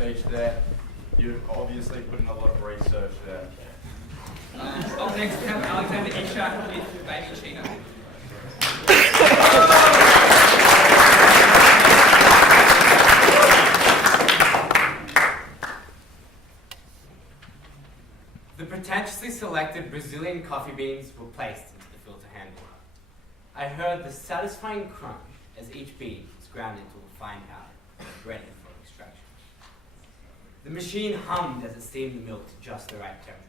speech there. You've obviously put in a lot of research there. Up next we have Alexander Ishak with Babychino. The pretentiously selected Brazilian coffee beans were placed into the filter handle. I heard the satisfying crunch as each bean was ground into a fine powder, ready for extraction. The machine hummed as it steamed the milk to just the right temperature.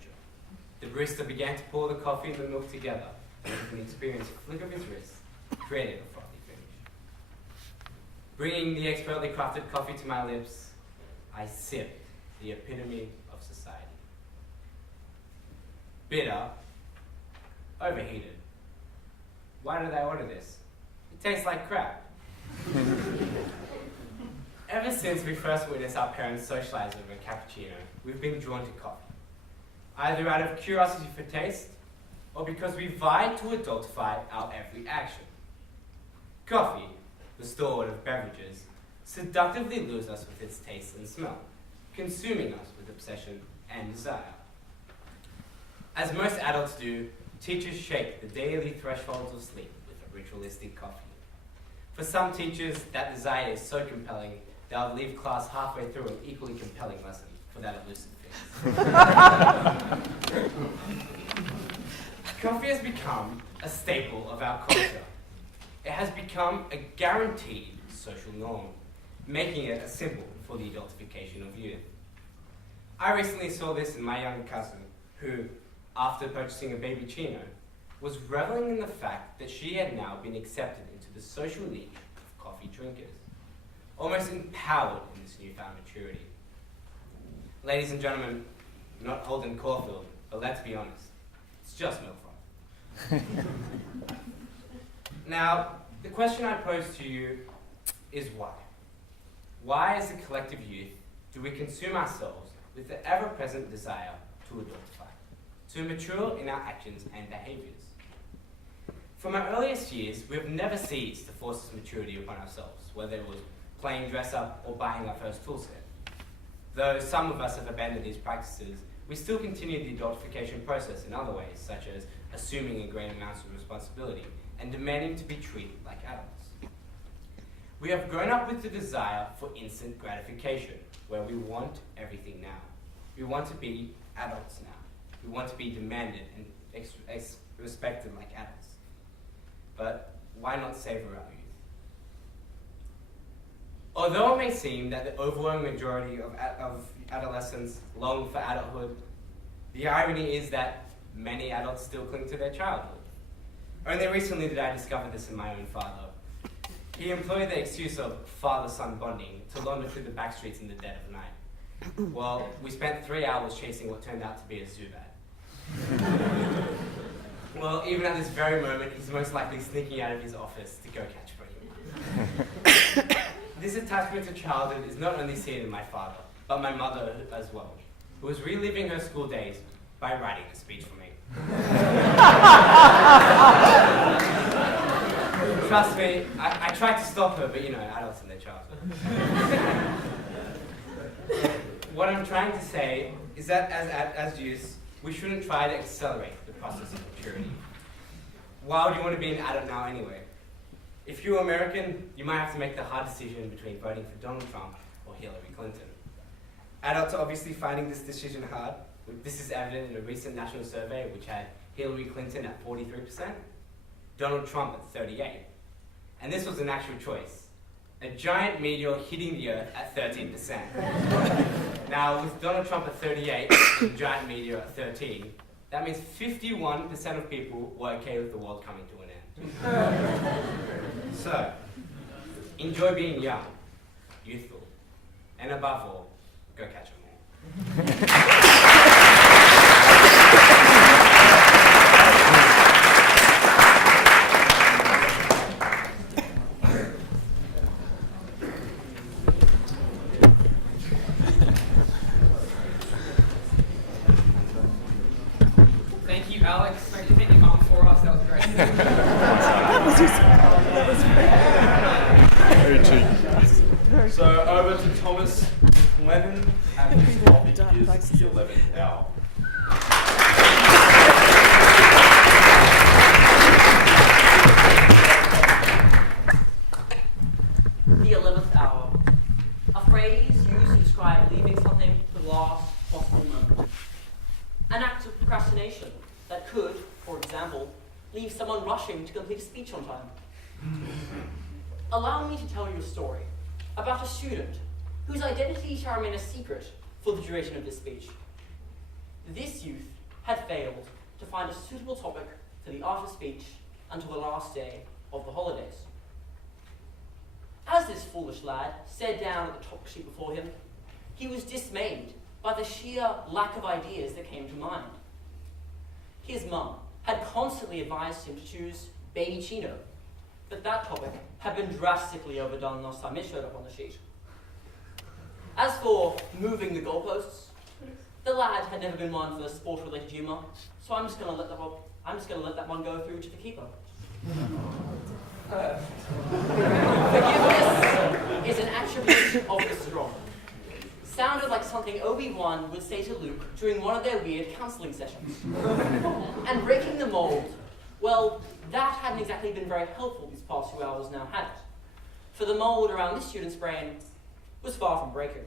The barista began to pour the coffee and the milk together, and with an experienced flick of his wrist, created a frothy finish. Bringing the expertly crafted coffee to my lips, I sipped the epitome of society. Bitter, overheated. Why did I order this? It tastes like crap. Ever since we first witnessed our parents socialize over a cappuccino, we've been drawn to coffee. Either out of curiosity for taste, or because we vied to adultify our every action. Coffee, the stalwart of beverages, seductively lures us with its taste and smell, consuming us with obsession and desire. As most adults do, teachers shake the daily thresholds of sleep with a ritualistic coffee. For some teachers, that desire is so compelling, they'll leave class halfway through an equally compelling lesson for that elusive fix. Coffee has become a staple of our culture. It has become a guaranteed social norm, making it a symbol for the adultification of youth. I recently saw this in my younger cousin, who, after purchasing a Babychino, was reveling in the fact that she had now been accepted into the social league of coffee drinkers, almost empowered in this newfound maturity. Ladies and gentlemen, not Holden Caulfield, but let's be honest, it's just milk froth. Now, the question I pose to you is why? Why, as a collective youth, do we consume ourselves with the ever-present desire to adultify, to mature in our actions and behaviors? From our earliest years, we have never ceased to force this maturity upon ourselves, whether it was playing dress-up or buying our first tool set. Though some of us have abandoned these practices, we still continue the adultification process in other ways, such as assuming a great amount of responsibility and demanding to be treated like adults. We have grown up with the desire for instant gratification, where we want everything now. We want to be adults now. We want to be demanded and respected like adults. But why not savor our youth? Although it may seem that the overwhelming majority of adolescents long for adulthood, the irony is that many adults still cling to their childhood. Only recently did I discover this in my own father. He employed the excuse of father-son bonding to launder through the back streets in the dead of night. Well, we spent 3 hours chasing what turned out to be a Zubat. Well, even at this very moment, he's most likely sneaking out of his office to go catch Pokemon. This attachment to childhood is not only seen in my father, but my mother as well, who was reliving her school days by writing a speech for me. Trust me, I tried to stop her, but adults in their childhood. What I'm trying to say is that as youths, we shouldn't try to accelerate the process of maturity. Why would you want to be an adult now anyway? If you're American, you might have to make the hard decision between voting for Donald Trump or Hillary Clinton. Adults are obviously finding this decision hard. This is evident in a recent national survey which had Hillary Clinton at 43%, Donald Trump at 38%. And this was an actual choice. A giant meteor hitting the Earth at 13%. Now, with Donald Trump at 38 and a giant meteor at 13, that means 51% of people were okay with the world coming to an end. So, enjoy being young, youthful, and above all, go catch 'em all. Thank you, Alex. Thank you for taking on for us. That was great. Very cheeky. So over to Thomas with Clement, and his topic is the 11th hour. The 11th hour. A phrase used to describe leaving something to the last possible moment. An act of procrastination that could, for example, leave someone rushing to complete a speech on time. Allow me to tell you a story about a student whose identity shall remain a secret for the duration of this speech. This youth had failed to find a suitable topic for the art of speech until the last day of the holidays. As this foolish lad stared down at the topic sheet before him, he was dismayed by the sheer lack of ideas that came to mind. His mum had constantly advised him to choose Babychino, but that topic had been drastically overdone last time it showed up on the sheet. As for moving the goalposts, the lad had never been one for sport-related humour, so I'm just going to let that one go through to the keeper. Forgiveness is an attribute of the strong. Sounded like something Obi-Wan would say to Luke during one of their weird counseling sessions. And breaking the mold, well, that hadn't exactly been very helpful these past 2 hours now, had it? For the mold around this student's brain was far from breaking.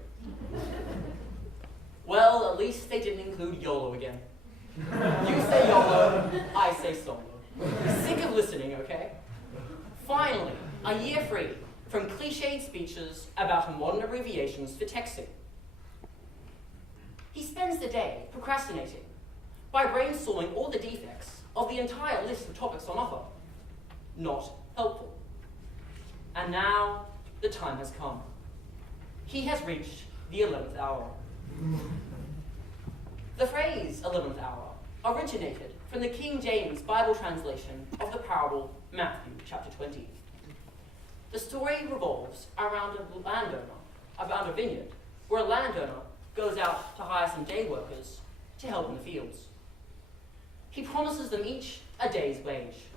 Well, at least they didn't include YOLO again. You say YOLO, I say solo. Sick of listening, okay? Finally, a year free from cliched speeches about modern abbreviations for texting. He spends the day procrastinating by brainstorming all the defects of the entire list of topics on offer. Not helpful. And now, the time has come. He has reached the 11th hour. The phrase 11th hour originated from the King James Bible translation of the parable Matthew chapter 20. The story revolves around a vineyard, where a landowner goes out to hire some day workers to help in the fields. He promises them each a day's wage.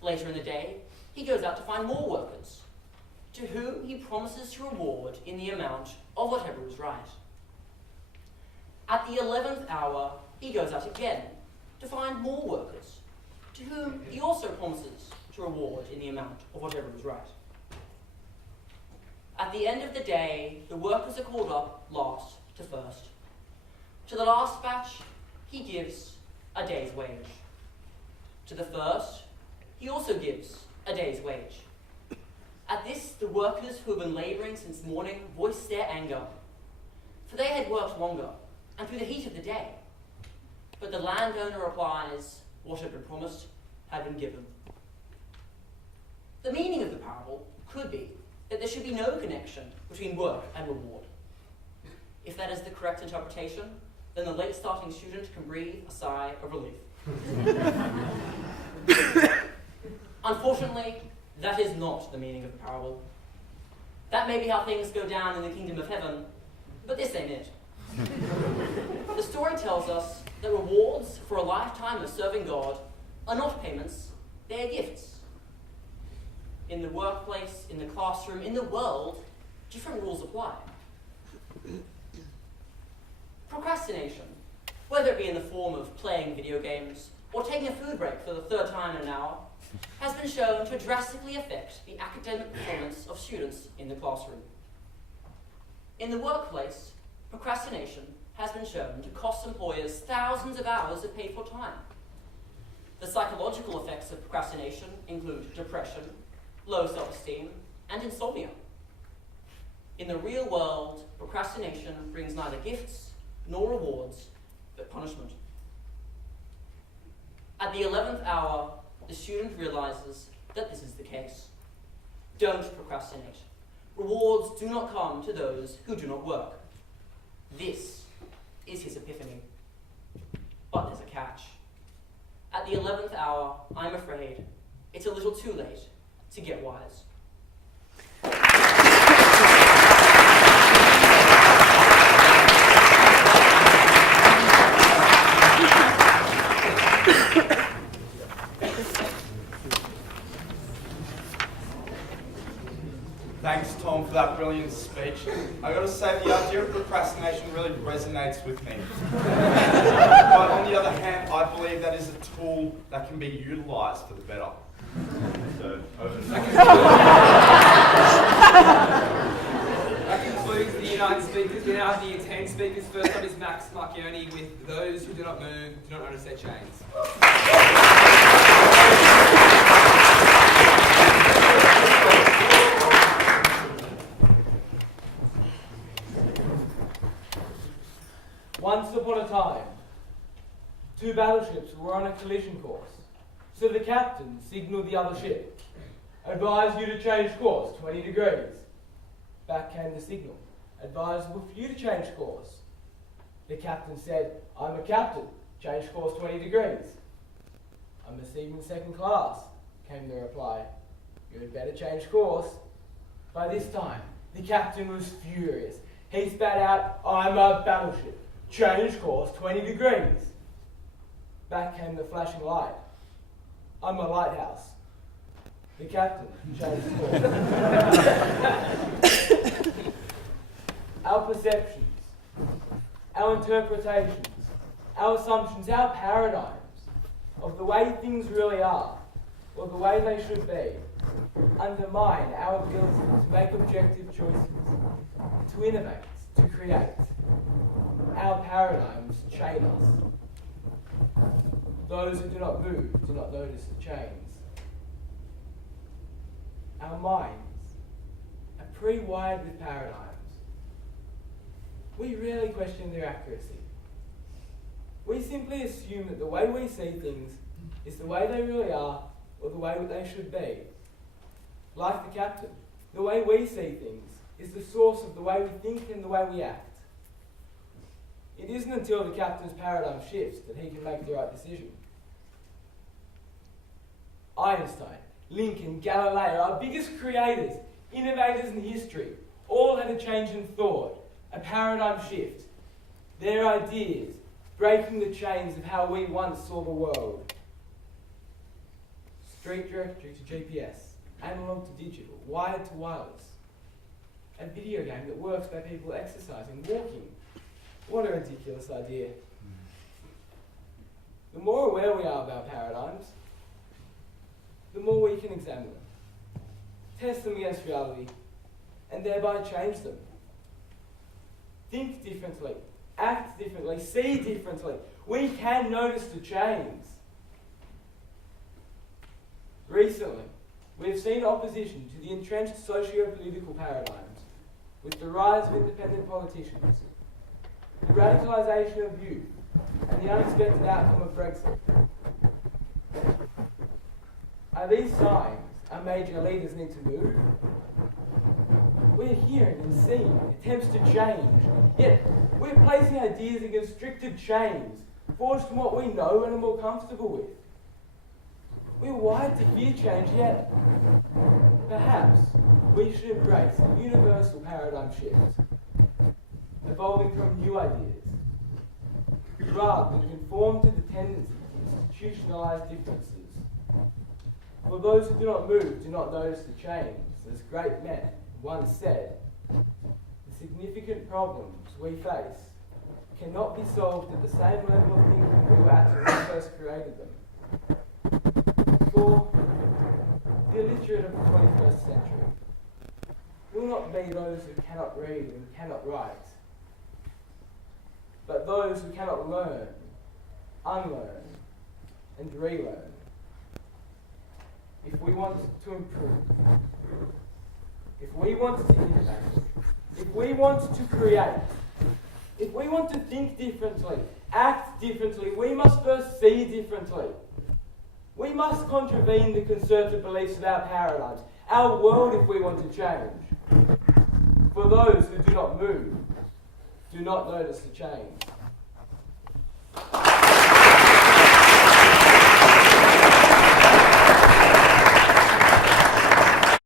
Later in the day, he goes out to find more workers, to whom he promises to reward in the amount of whatever is right. At the 11th hour, he goes out again to find more workers, to whom he also promises to reward in the amount of whatever is right. At the end of the day, the workers are called up last to first. To the last batch, he gives a day's wage. To the first, he also gives a day's wage. At this, the workers who have been labouring since morning voice their anger, for they had worked longer and through the heat of the day. But the landowner replies, what had been promised had been given. The meaning of the parable could be that there should be no connection between work and reward. If that is the correct interpretation, then the late starting student can breathe a sigh of relief. Unfortunately, that is not the meaning of the parable. That may be how things go down in the kingdom of heaven, but this ain't it. The story tells us that rewards for a lifetime of serving God are not payments, they are gifts. In the workplace, in the classroom, in the world, different rules apply. Procrastination, whether it be in the form of playing video games or taking a food break for the third time in an hour, has been shown to drastically affect the academic performance of students in the classroom. In the workplace, procrastination has been shown to cost employers thousands of hours of paid for time. The psychological effects of procrastination include depression, low self-esteem, and insomnia. In the real world, procrastination brings neither gifts nor rewards, but punishment. At the 11th hour, the student realizes that this is the case. Don't procrastinate. Rewards do not come to those who do not work. This is his epiphany. But there's a catch. At the 11th hour, I'm afraid it's a little too late to get wise. Thanks, Tom, for that brilliant speech. I gotta say, the idea of procrastination really resonates with me. But on the other hand, I believe that is a tool that can be utilised for the better. So, over to That concludes the United Speakers. We now have the 10 speakers. First up is Max Marchioni with Those Who Do Not Move, Do Not Notice Their Chains. Once upon a time, two battleships were on a collision course, so the captain signalled the other ship, "Advise you to change course 20 degrees. Back came the signal, "Advisable for you to change course." The captain said, "I'm a captain, change course 20 degrees. "I'm a seaman second class," came the reply. "You had better change course." By this time, the captain was furious. He spat out, "I'm a battleship, change course 20 degrees. Back came the flashing light. "I'm a lighthouse." The captain changed course. Our perceptions, our interpretations, our assumptions, our paradigms of the way things really are, or the way they should be, undermine our ability to make objective choices, to innovate, to create. Our paradigms chain us. Those who do not move do not notice the chains. Our minds are pre-wired with paradigms. We rarely question their accuracy. We simply assume that the way we see things is the way they really are or the way they should be. Like the captain, the way we see things is the source of the way we think and the way we act. It isn't until the captain's paradigm shifts that he can make the right decision. Einstein, Lincoln, Galileo, our biggest creators, innovators in history, all had a change in thought, a paradigm shift. Their ideas breaking the chains of how we once saw the world. Street directory to GPS, analog to digital, wired to wireless. A video game that works by people exercising, walking. What a ridiculous idea. The more aware we are of our paradigms, the more we can examine them, test them against reality, and thereby change them. Think differently, act differently, see differently. We can notice the change. Recently, we have seen opposition to the entrenched socio-political paradigms with the rise of independent politicians, the radicalisation of youth, and the unexpected outcome of Brexit. Are these signs our major leaders need to move? We're hearing and seeing attempts to change, yet we're placing ideas against stricter chains, forged from what we know and are more comfortable with. We're wired to fear change, yet perhaps we should embrace a universal paradigm shift, evolving from new ideas, rather than conform to the tendency to institutionalise differences. For those who do not move do not notice the change, as great men once said. The significant problems we face cannot be solved at the same level of thinking we were at when we first created them. For the illiterate of the 21st century will not be those who cannot read and cannot write, but those who cannot learn, unlearn, and relearn. If we want to improve, if we want to innovate, if we want to create, if we want to think differently, act differently, we must first see differently. We must contravene the concerted beliefs of our paradigms, our world if we want to change. For those who do not move, do not notice the change.